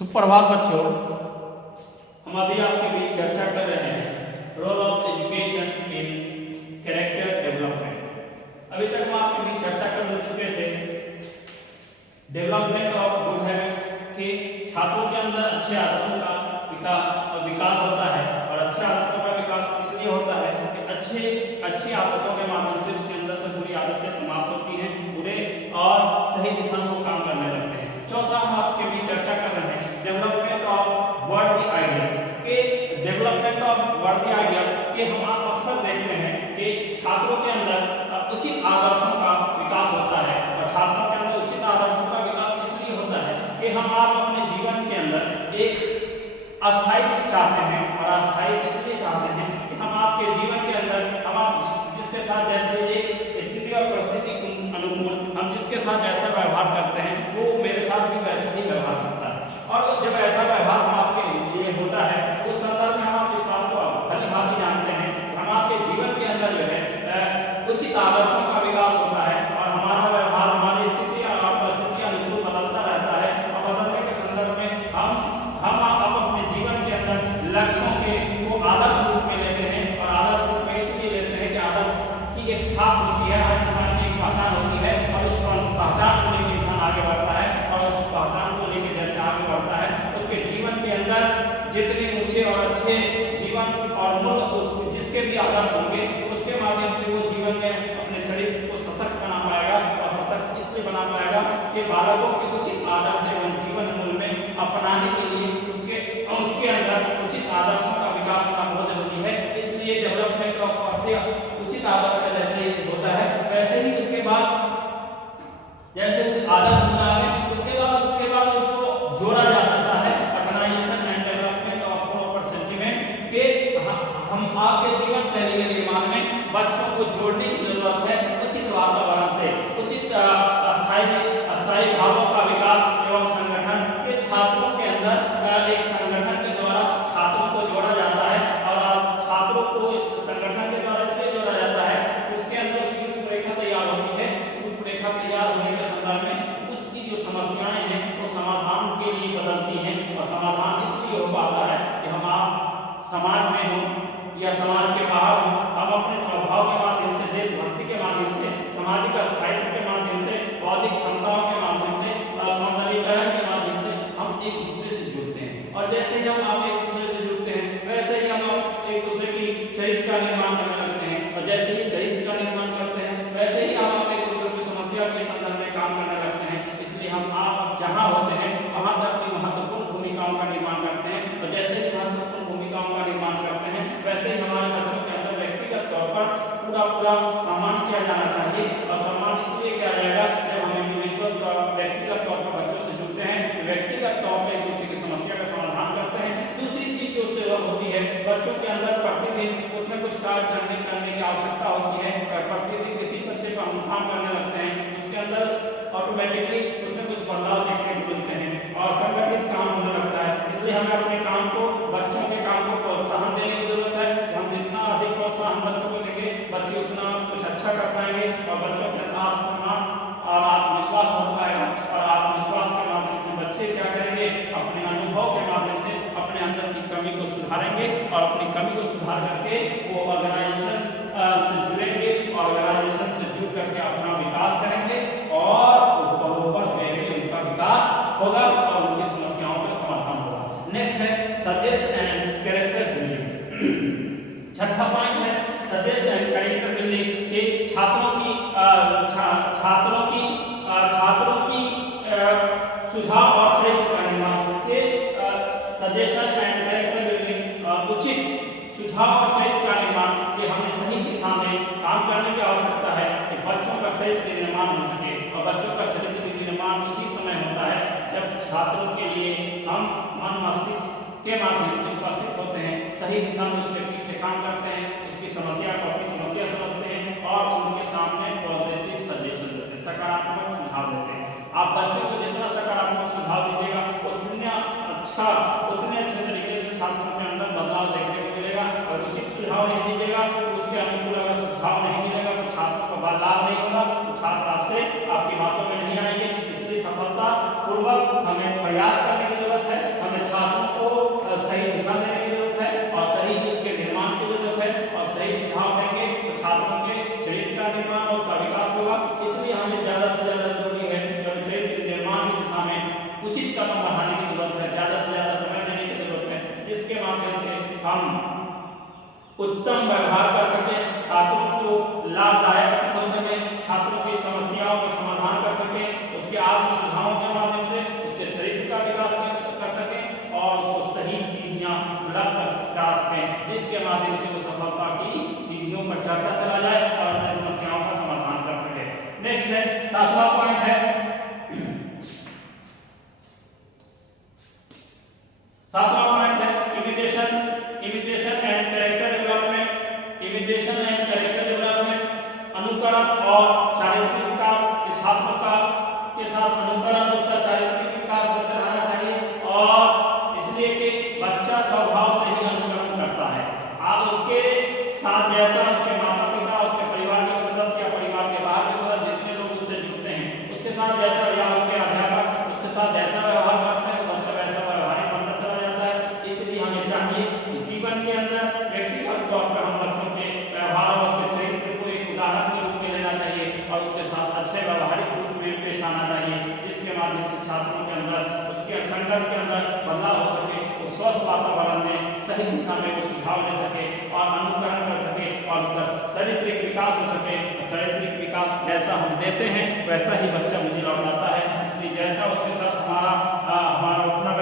सुप्रभात बच्चों, हम अभी आपके बीच चर्चा कर रहे हैं role of education in character development. अभी तक हम आपके बीच चर्चा कर चुके थे डेवलपमेंट ऑफ गुड हैबिट्स के छात्रों के अंदर अच्छे आदतों का विकास होता है। और अच्छे आदतों का विकास इसलिए होता है कि अच्छी आदतों के माध्यम से उसके अंदर से बुरी आदतें समाप्त होती हैं, बुरे और सही दिशा में काम करने लगते हैं। चौथा हम आपके बीच चर्चा कर रहे हैं डेवलपमेंट ऑफ वर्दी आइडियाज के डेवलपमेंट ऑफ वर्दी आइडियाज के हम आप अक्सर देखते हैं कि छात्रों के अंदर उचित आदर्शों का विकास होता है। और छात्रों के अंदर उचित आदर्शों का विकास इसलिए होता है कि हम आप अपने जीवन के अंदर एक अस्थायी चाहते हैं। और अस्थायी इसलिए चाहते हैं कि हम आपके जीवन के अंदर हम आप जिसके साथ जैसे एक स्थिति और परिस्थिति अनुकूल हम जिसके साथ जैसा व्यवहार करते हैं वो मेरे साथ भी वैसा ही व्यवहार करता है। और जब ऐसा व्यवहार हम आपके लिए होता है उस संदर्भ में हम आप इस बात को भली भांति जानते हैं कि हम आपके जीवन के अंदर जो है उचित आदर्शों का विकास होता है और हमारा व्यवहार हमारी स्थिति और परिस्थिति अनुकूल बदलता रहता है। और बदलने के संदर्भ में हम अपने जीवन के अंदर लक्ष्यों के वो आदर्श रूप में लेते हैं। और आदर्श रूप में इसलिए लेते हैं कि आदर्श की एक छाप होती है, हर इंसान की एक पहचान होती है और उस पहचान को लेकर इंसान आगे बढ़ता है। और उस पहचान को लेकर जैसे आगे बढ़ता है उसके जीवन के अंदर जितने ऊंचे और अच्छे जीवन और मूल जिसके भी आदर्श होंगे उसके माध्यम से वो जीवन में अपने चरित्र को सशक्त बना पाएगा। और सशक्त इसलिए बना पाएगा कि बालकों के उचित आदर्श एवं जीवन मूल में अपनाने के लिए उसके अंदर उचित आदर्शों का विकास होना बहुत जरूरी है। इसलिए डेवलपमेंट ऑफ उचित आदर्श का जैसे होता है वैसे ही उसके बाद जैसे आदर्श बना है उसके बाद उसको जोड़ा जा सकता है organisation and development of proper sentiments के हम आपके जीवन शैली के निर्माण में बच्चों को जोड़ने की जरूरत है उचित वातावरण से। उचित अस्थायी भावों का विकास एवं संगठन के छात्रों के अंदर एक संगठन के द्वारा छात्रों को जोड़ा जाता है। और छात्रों को इस संगठन के द्वारा इसलिए जोड़ा जाता है उसके अंदर उसकी रूपरेखा तैयार होती है। रूपरेखा तैयार होने के संदर्भ में उसकी जो समस्याएं हैं वो समाधान के लिए बदलती हैं। और समाधान इसलिए हो पाता है कि हम आप समाज में हो या समाज के बाहर हो, हम अपने स्वभाव के माध्यम से, देशभक्ति के माध्यम से, सामाजिक स्थायित्व के माध्यम से, बौद्धिक क्षमताओं के माध्यम से और सौंदर्यीकरण के माध्यम से हम एक दूसरे से जुड़ते हैं। और जैसे ही हम आप एक दूसरे से जुड़ते हैं वैसे ही हम एक दूसरे की चरित्र का निर्माण करने लगते हैं। और जैसे ही चरित्र का निर्माण करते हैं वैसे ही हम एक दूसरे की समस्या के संदर्भ में काम करने लगते हैं। इसलिए हम आप जहाँ होते हैं वहाँ से अपनी महत्वपूर्ण भूमिकाओं का निर्माण करते हैं। और जैसे ही महत्वपूर्ण भूमिकाओं का निर्माण करते हैं वैसे ही हमारे बच्चों के अंदर व्यक्तिगत तौर पर पूरा सम्मान किया जाना चाहिए। और सम्मान इसलिए किया जाएगा जब हम इंडिविजुअल व्यक्तिगत तौर पर बच्चों से जुड़ते हैं, व्यक्तिगत तौर पर एक दूसरे की समस्या का समाधान करते हैं। दूसरी चीज जो उससे होती है बच्चों के अंदर प्रतिदिन कुछ न कुछ कार्य करने की आवश्यकता होती है। और प्रतिदिन किसी बच्चे पर हम काम करने लगते हैं उसके अंदर ऑटोमेटिकली उसमें कुछ बदलाव देखने को मिलते हैं और संगठित काम होने लगता है। इसलिए हमें अपने काम को, बच्चों के काम को प्रोत्साहन देने की जरूरत है। हम जितना अधिक प्रोत्साहन बच्चों को देंगे बच्चे उतना कुछ अच्छा कर पाएंगे और बच्चों के अंदर आत्मसम्मान और आत्मविश्वास बढ़ पाएगा। और आत्मविश्वास के माध्यम से बच्चे क्या करेंगे, अपने अनुभव के माध्यम से अपने अंदर की कमी को सुधारेंगे और अपनी कमी को सुधार करके वो ऑर्गेनाइजेशन से जुड़ेंगे, ऑर्गेनाइजेशन से जुड़ करके अपना विकास करेंगे और ऊपर उनका विकास होगा और उनकी समस्याओं का समाधान होगा। नेक्स्ट है सजेस्ट एंड कैरेक्टर बिल्डिंग। छठा पॉइंट है सजेस्ट एंड कैरेक्टर बिल्डिंग के छात्रों की सुझाव और चरित्र का निर्माण के सजेशन एंड कैरेक्टर बिल्डिंग उचित सुझाव और चरित्र का निर्माण कि हमें सही दिशा में काम करने की आवश्यकता है कि बच्चों का चरित्र निर्माण हो सके। और बच्चों का चरित्र निर्माण उसी समय होता है जब छात्रों के लिए हम मन मस्तिष्क के माध्यम से उपस्थित होते हैं, सही दिशा में उसके पीछे काम करते हैं, उसकी समस्या को अपनी समस्या समझते हैं और उनके सामने पॉजिटिव सजेशन देते हैं, सकारात्मक सुझाव देते हैं। आप बच्चों को जितना सकारात्मक सुझाव दीजिएगा उतने अच्छे तरीके से छात्रों के अंदर बदलाव देखने को मिलेगा। और उचित सुझाव नहीं दीजिएगा उसके अनुकूल अगर सुझाव नहीं मिलेगा तो छात्रों को लाभ नहीं होगा, तो छात्र आपकी बातों में नहीं आएंगे। इसलिए सफलता पूर्वक हमें प्रयास करने की जरूरत है छात्रों को सही दिशा देने की जरूरत है और सही उसके निर्माण की जरूरत है और सही सुझाव देंगे तो छात्रों के चरित्र का निर्माण और उसका विकास होगा। इसलिए हमें ज्यादा से ज्यादा जरूरी है कि हमें चरित्र निर्माण की दिशा में उचित कदम बढ़ाने की जरूरत है, ज्यादा से ज्यादा समय देने की जरूरत है, जिसके माध्यम से हम उत्तम व्यवहार कर सके, छात्रों को लाभदायक सिद्ध हो सके, छात्रों की समस्याओं का समाधान कर सके, उसके आत्म सुधारों के माध्यम से उसके चरित्र का विकास कर सके और उसको सही सीढ़ियां उपलब्ध करा सकें, जिसके माध्यम से वो सफलता की सीढ़ियों पर चढ़ता चला जाए और अपनी समस्याओं का समाधान कर सके। नेक्स्ट है 7वां पॉइंट है 7वां पॉइंट है imitation and character development. Imitation and character development, अनुकरण और चारित्रिक विकास। छात्रों का के साथ अनुकरण, उसका चारित्रिक विकास होता रहना चाहिए और इसलिए कि बच्चा स्वभाव से ही अनुकरण करता है। आप उसके साथ जैसा उसके माता पिता, उसके परिवार के सदस्य या परिवार के बाहर के सदस्य जितने लोग उससे जुड़ते हैं उसके साथ जैसा, या उसके अध्यापक उसके साथ जैसा व्यवहार करते हैं बच्चा वैसा व्यवहारिक बनता चला जाता है। इसलिए हमें चाहिए कि जीवन के अंदर व्यक्तिगत तौर पर हम बच्चों के व्यवहार और उसके चरित्र को एक उदाहरण के रूप में लेना चाहिए और उसके साथ अच्छे व्यवहारिक रूप में पेश आना चाहिए, जिसके माध्यम से छात्रों के अंदर उसके संगत के अंदर बदलाव हो सके, उस स्वस्थ वातावरण में सही दिशा में वो सुझाव ले सके और अनुकरण कर सके और उसका चारित्रिक विकास हो सके। चारित्रिक विकास जैसा हम देते हैं वैसा ही बच्चा मुझे लौटाता है, इसलिए जैसा उसके साथ हमारा उतना